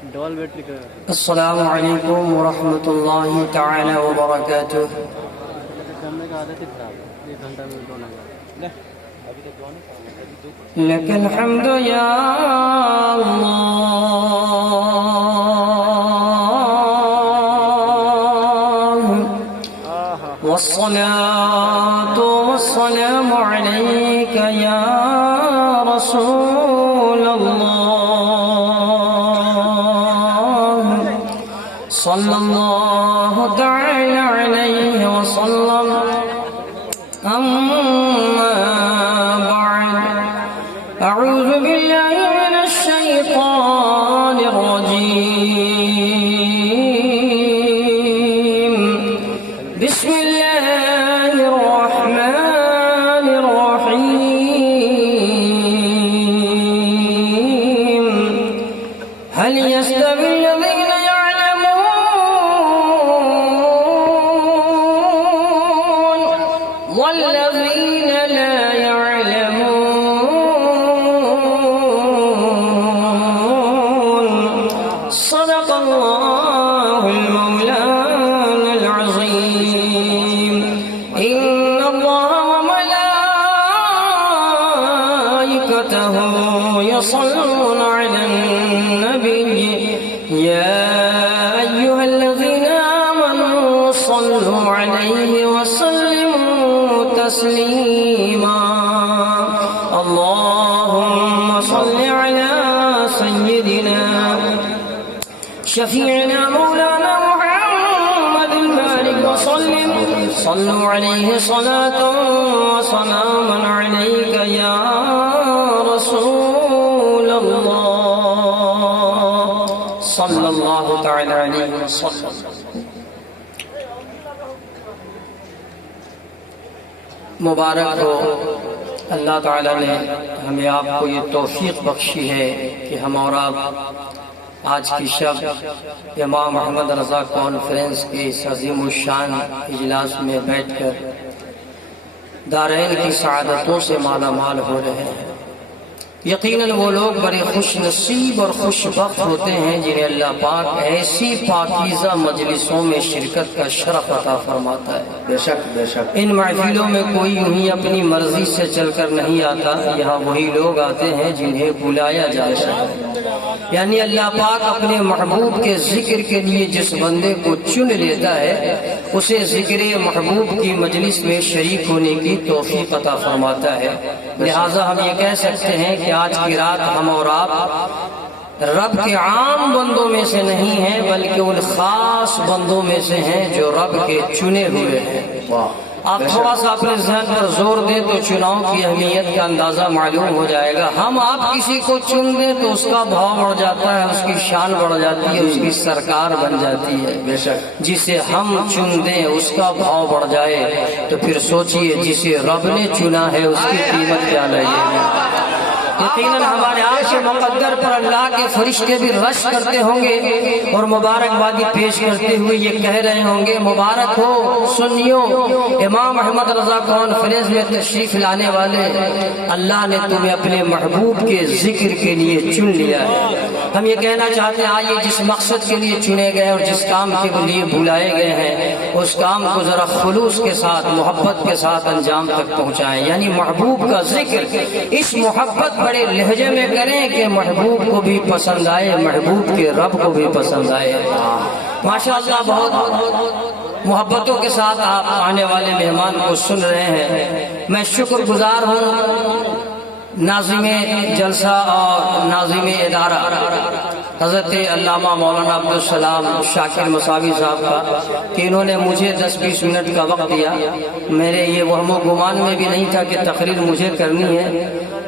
السلام علیکم ورحمۃ اللہ تعالی وبرکاتہ۔ لک الحمد یا اللہ، والصلاة والسلام علیک یا رسول اللہ، صلی اللہ تعالی علیہ وسلم۔ اما بعد، اعوذ باللہ من الشیطان الرجیم، بسم اللہ الرحمن الرحیم۔ هل يستوي الذين يعلمون والذين لا يعلمون؟ صدق الله المولانا العظيم۔ إن الله وملائكته يصلون على النبي، يا أيها الذين آمنوا صلوا عليه وسلموا تسليما۔ اللهم صل على سيدنا شفيعنا مولانا محمد البارك وسلم، صلوا عليه صلاة وسلاما عليك يا رسول الله، صلی اللہ تعالی علیہ وسلم۔ مبارک ہو اللہ تعالیٰ نے ہمیں آپ کو یہ توفیق بخشی ہے کہ ہم اور آپ آج کی شب امام محمد رضا کانفرنس کے اس عظیم الشان اجلاس میں بیٹھ کر دارین کی سعادتوں سے مالا مال ہو رہے ہیں۔ یقیناً وہ لوگ بڑے خوش نصیب اور خوش بخت ہوتے ہیں جنہیں اللہ پاک ایسی پاکیزہ مجلسوں میں شرکت کا شرف عطا فرماتا ہے۔ بے شک بے شک، ان محفلوں میں کوئی یوں اپنی مرضی سے چل کر نہیں آتا، یہاں وہی لوگ آتے ہیں جنہیں بلایا جاتا ہے۔ یعنی اللہ پاک اپنے محبوب کے ذکر کے لیے جس بندے کو چن لیتا ہے، اسے ذکر محبوب کی مجلس میں شریک ہونے کی توفیق عطا فرماتا ہے۔ لہٰذا ہم یہ کہہ سکتے ہیں کہ آج کی رات ہم اور آپ رب کے عام بندوں میں سے نہیں ہیں، بلکہ ان خاص بندوں میں سے ہیں جو رب کے چنے ہوئے ہیں۔ آپ تھوڑا سا اپنے ذہن پر زور دیں تو چناؤ کی اہمیت کا اندازہ معلوم ہو جائے گا۔ ہم آپ کسی کو چن دیں تو اس کا بھاؤ بڑھ جاتا ہے، اس کی شان بڑھ جاتی ہے، اس کی سرکار بن جاتی ہے۔ بے شک، جسے ہم چن دیں اس کا بھاؤ بڑھ جائے تو پھر سوچئے جسے رب نے چنا ہے اس کی قیمت کیا لگے گی۔ یقیناً ہمارے آج کے مقدر پر اللہ کے فرشتے بھی رش کرتے ہوں گے اور مبارکبادی پیش کرتے ہوئے یہ کہہ رہے ہوں گے، مبارک ہو سنیو امام محمد رضا کانفرنس میں تشریف لانے والے، اللہ نے تمہیں اپنے محبوب کے ذکر کے لیے چن لیا ہے۔ ہم یہ کہنا چاہتے ہیں آئیے جس مقصد کے لیے چنے گئے اور جس کام کے لیے بلائے گئے ہیں اس کام کو ذرا خلوص کے ساتھ محبت کے ساتھ انجام تک پہنچائیں، یعنی محبوب کا ذکر اس محبت بڑے لہجے میں کریں کہ محبوب کو بھی پسند آئے، محبوب کے رب کو بھی پسند آئے۔ ماشاءاللہ بہت محبتوں کے ساتھ آپ آنے والے مہمان کو سن رہے ہیں۔ میں شکر گزار ہوں ناظم جلسہ اور ناظم ادارہ حضرت علامہ مولانا عبدالسلام شاکر مساوی صاحب کا کہ انہوں نے مجھے 10-20 منٹ کا وقت دیا۔ میرے یہ وہم و گمان میں بھی نہیں تھا کہ تقریر مجھے کرنی ہے۔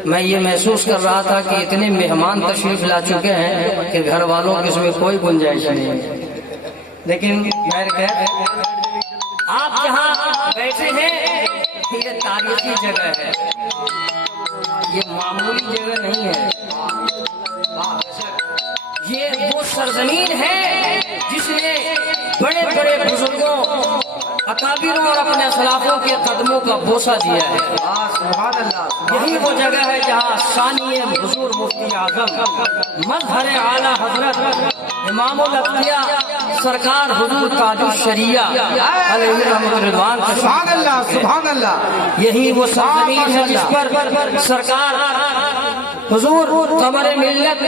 میں یہ محسوس کر رہا تھا کہ اتنے مہمان تشریف لا چکے ہیں کہ گھر والوں کی اس میں کوئی گنجائش نہیں ہے، لیکن آپ جہاں بیٹھے ہیں یہ تاریخی جگہ ہے، یہ معمولی جگہ نہیں ہے، یہ وہ سرزمین ہے جس نے بڑے بڑے بزرگوں اکابروں اور اپنے اسلافوں کے قدموں کا بوسہ دیا ہے۔ یہی وہ جگہ ہے جہاں ثانی حضور مفتی اعظم مظہر اعلیٰ حضرت امام الانبیاء سرکار حضور تاج الشریعہ علیہ رحمت رضوان. سبحان اللہ سبحان اللہ. یہی وہ سرزمین ہے جس پر سرکار حضور قمر ملت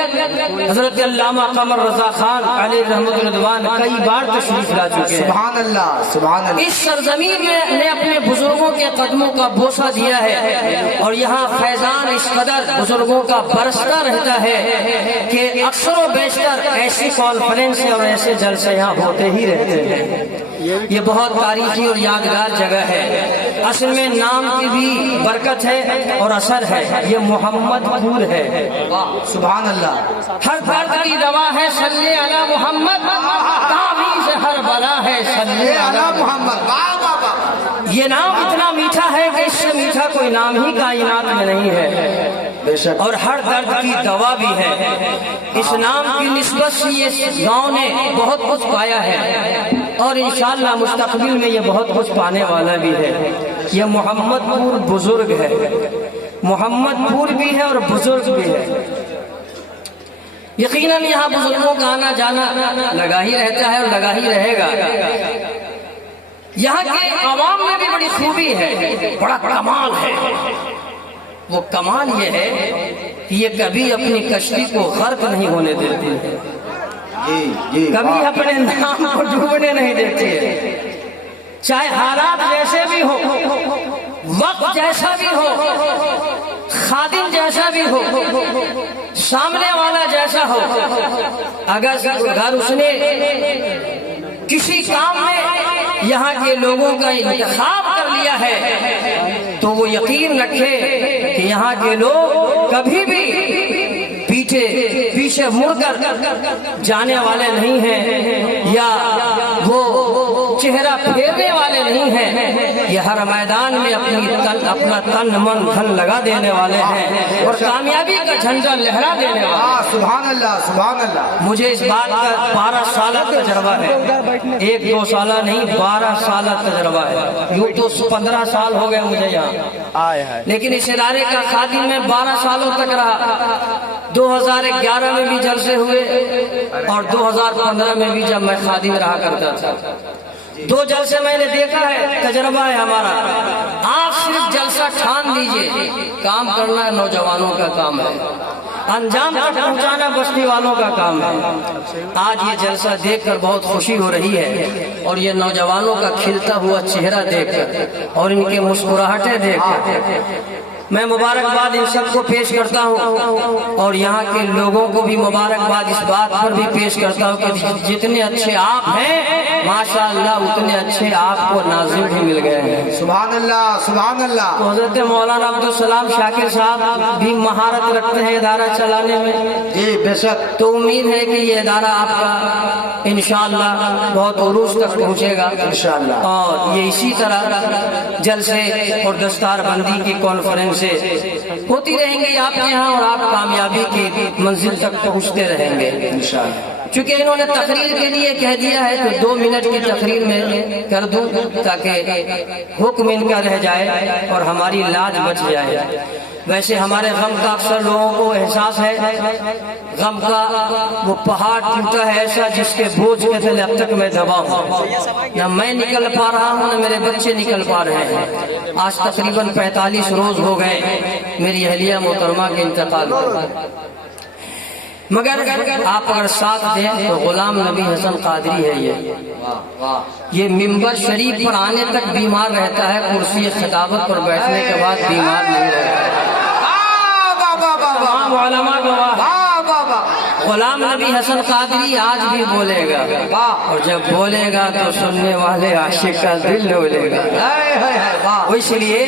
حضرت علامہ قمر رضا خان علیہ رحمت رضوان کئی بار تشریف لا چکے ہیں. سبحان اللہ سبحان اللہ. اس سرزمین میں نے اپنے بزرگوں کے قدموں کا بوسہ دیا ہے اور یہاں فیضان اس قدر بزرگوں کا برستا رہتا ہے کہ اکثر و بیشتر ایسی کانفرنس اور ایسے جلسے یہاں ہوتے ہی رہتے ہیں. یہ بہت تاریخی اور یادگار جگہ ہے. اصل میں نام کی بھی برکت ہے اور اثر ہے. یہ محمد پور ہے. سبحان اللہ. ہر درد کی دوا ہے صلی علی محمد، تعویذ ہر بلا ہے صلی علی محمد. واہ واہ واہ. یہ نام اتنا میٹھا ہے کہ اس سے میٹھا کوئی نام ہی کائنات میں نہیں ہے، بے شک. اور ہر درد کی دوا بھی ہے. اس نام کی نسبت سے یہ گاؤں نے بہت کچھ پایا ہے اور انشاءاللہ مستقبل میں یہ بہت کچھ پانے والا بھی ہے. یہ محمد پور بزرگ ہے. محمد پور بھی ہے اور بزرگ بھی ہے. یقیناً یہاں بزرگوں کا آنا جانا لگا ہی رہتا ہے اور لگا ہی رہے گا. یہاں کے عوام میں بھی بڑی خوبی ہے، بڑا کمال ہے. وہ کمال یہ ہے کہ یہ کبھی اپنی کشتی کو غرق نہیں ہونے دیتے ہیں، کبھی اپنے نام کو ڈوبنے نہیں دیتے. چاہے حالات جیسے بھی ہو، وقت جیسا بھی ہو، خادم جیسا بھی ہو، سامنے والا جیسا ہو، اگر اس نے کسی کام میں یہاں کے لوگوں کا انتخاب کر لیا ہے تو وہ یقین رکھے کہ یہاں کے لوگ کبھی بھی پیچھے مڑ کر جانے والے نہیں ہیں یا وہ چہرہ پھیرنے والے نہیں ہیں. یہ ہر میدان میں اپنا تن من دھن لگا دینے والے ہیں اور کامیابی کا جھنڈا لہرا دینے والے ہیں. سبحان اللہ سبحان اللہ. مجھے اس بات کا 12 سالہ تجربہ ہے. 1-2 سالہ نہیں، 12 سالہ تجربہ ہے. یوں تو 15 سال ہو گئے مجھے یہاں، لیکن اس ادارے کا خادم میں 12 سالوں تک رہا. 2011 میں بھی جلسے ہوئے اور 2015 میں بھی جب میں خادم رہا کرتا تھا. 2 جلسے میں نے دیکھا ہے، تجربہ ہے ہمارا. آپ صرف جلسہ ٹھان دیجئے، کام کرنا نوجوانوں کا کام ہے، انجام تک پہنچانا بستی والوں کا کام ہے. آج یہ جلسہ دیکھ کر بہت خوشی ہو رہی ہے اور یہ نوجوانوں کا کھلتا ہوا چہرہ دیکھ کر اور ان کے مسکراہٹیں دیکھ کر میں مبارکباد ان سب کو پیش کرتا ہوں اور یہاں کے لوگوں کو بھی مبارکباد اس بات پر بھی پیش کرتا ہوں کہ جتنے اچھے آپ ہیں ماشاءاللہ اتنے اچھے آپ کو ناظر بھی مل گئے ہیں. سبحان اللہ سبحان اللہ. تو حضرت مولانا عبدالسلام شاکر صاحب بھی مہارت رکھتے ہیں ادارہ چلانے میں. جی بے شک. تو امید ہے کہ یہ ادارہ آپ کا انشاءاللہ بہت عروج تک پہنچے گا انشاءاللہ. اور یہ اسی طرح جلسے اور دستار بندی کی کانفرنس ہوتی رہیں گی آپ کے ہاں اور آپ کامیابی کی منزل تک پہنچتے رہیں گے انشاءاللہ. چونکہ انہوں نے تقریر کے لیے کہہ دیا ہے تو 2 منٹ کی تقریر میں کر دوں تاکہ حکم ان کا رہ جائے اور ہماری لاج بچ جائے. ویسے ہمارے غم کا اکثر لوگوں کو احساس ہے، غم کا وہ پہاڑ ٹوٹا ہے ایسا جس کے بوجھ کے تلے اب تک میں دبا ہوں. نہ میں نکل پا رہا ہوں نہ میرے بچے نکل پا رہے ہیں. آج تقریباً 45 روز ہو گئے میری اہلیہ محترمہ کے انتقال پر، مگر آپ اگر ساتھ دیں تو غلام نبی حسن قادری ہے. یہ ممبر شریف پر آنے تک بیمار رہتا ہے، کرسی خطابت پر بیٹھنے کے بعد بیمار نہیں رہتا. علماء گواہ. غلام نبی حسن قادری آج بھی بولے گا اور جب بولے گا تو سننے والے عاشق کا دل ڈولے گا. اس لیے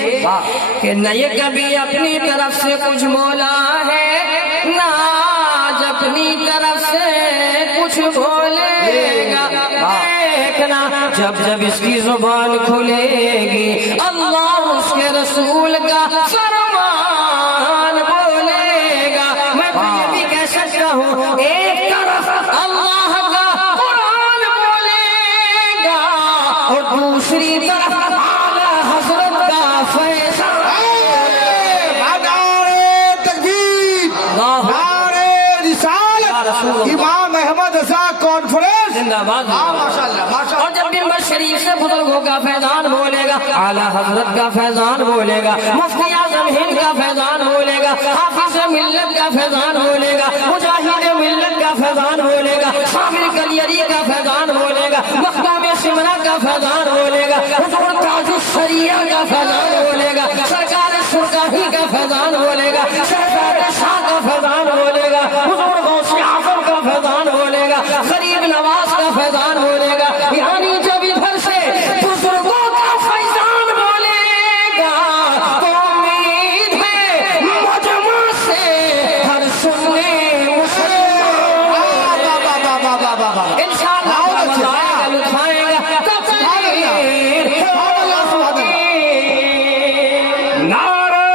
کہ نہ یہ کبھی اپنی طرف سے کچھ بولا ہے نہ آج اپنی طرف سے کچھ بولے گا. دیکھنا جب جب اس کی زبان کھلے گی اللہ اس کے رسول کا فرمان بولے گا. میں تو یہ بھی کہہ سکتا ہوں ایک طرف اللہ کا قرآن بولے گا اور دوسری طرف اعلیٰ حضرت کا فیضان. رسول اللہ امام احمد رضا کانفرنس زندہ باد ماشاءاللہ ماشاءاللہ اور جب ممبر شریف سے بزرگوں کا فیضان بولے گا اعلیٰ حضرت کا فیضان بولے گا مفتی اعظم ہند کا فیضان بولے گا حافظ ملت کا فیضان بولے گا مجاہد ملت کا فیضان بولے گا شامل کلیری کا فیضان بولے گا مخدوم سمرہ کا فیضان بولے گا حضور تاج الشریعہ کا فیضان بولے گا سرکار سرکاہی کا فیضان بولے گا شہزاد شاہ کا فیضان بولے گا حضور غوث اعظم کا فیضان بولے گا غریب نواز کا فیضان بولے گا یعنی جب ادھر سے بزرگوں کا فیضان بولے گا تو امید ہے مجمع سے ہر سننے مسلمان انشاءاللہ اٹھائے گا تقریر نعرہ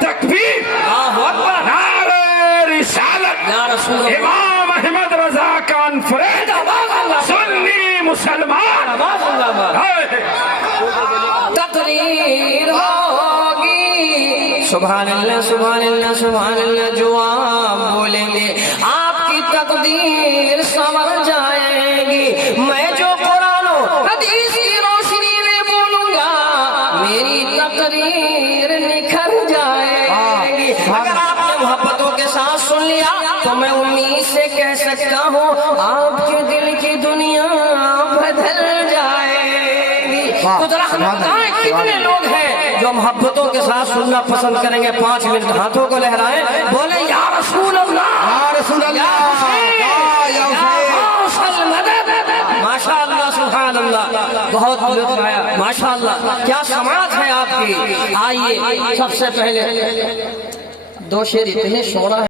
تکبیر، نعرہ رسالت، یا رسول اللہ امام احمد رضا کانفرنس، سنی مسلمان، تقریر ہوگی سبحان اللہ سبحان اللہ سبحان اللہ جو آپ بولیں گے آپ کی تقدیر سنور جائے گی میں جو قرآن و حدیث کی روشنی میں بولوں گا میری تقریر نکھر جائے گی اگر آپ نے محبتوں کے ساتھ سن لیا تو میں امید سے کہہ سکتا ہوں آپ کے دل کی دنیا بدل جائے گی تو ذرا ہمیں بتائیں کتنے لوگ ہیں جو محبتوں کے ساتھ سننا پسند کریں گے 5 منٹ ہاتھوں کو لہرائیں بولیں یا رسول اللہ یا رسول اللہ یا غوث المدد ماشاء اللہ سبحان اللہ بہت لطف آیا ماشاء اللہ کیا سماعت ہے آپ کی آئیے سب سے پہلے 2 شعر اتنے شعرا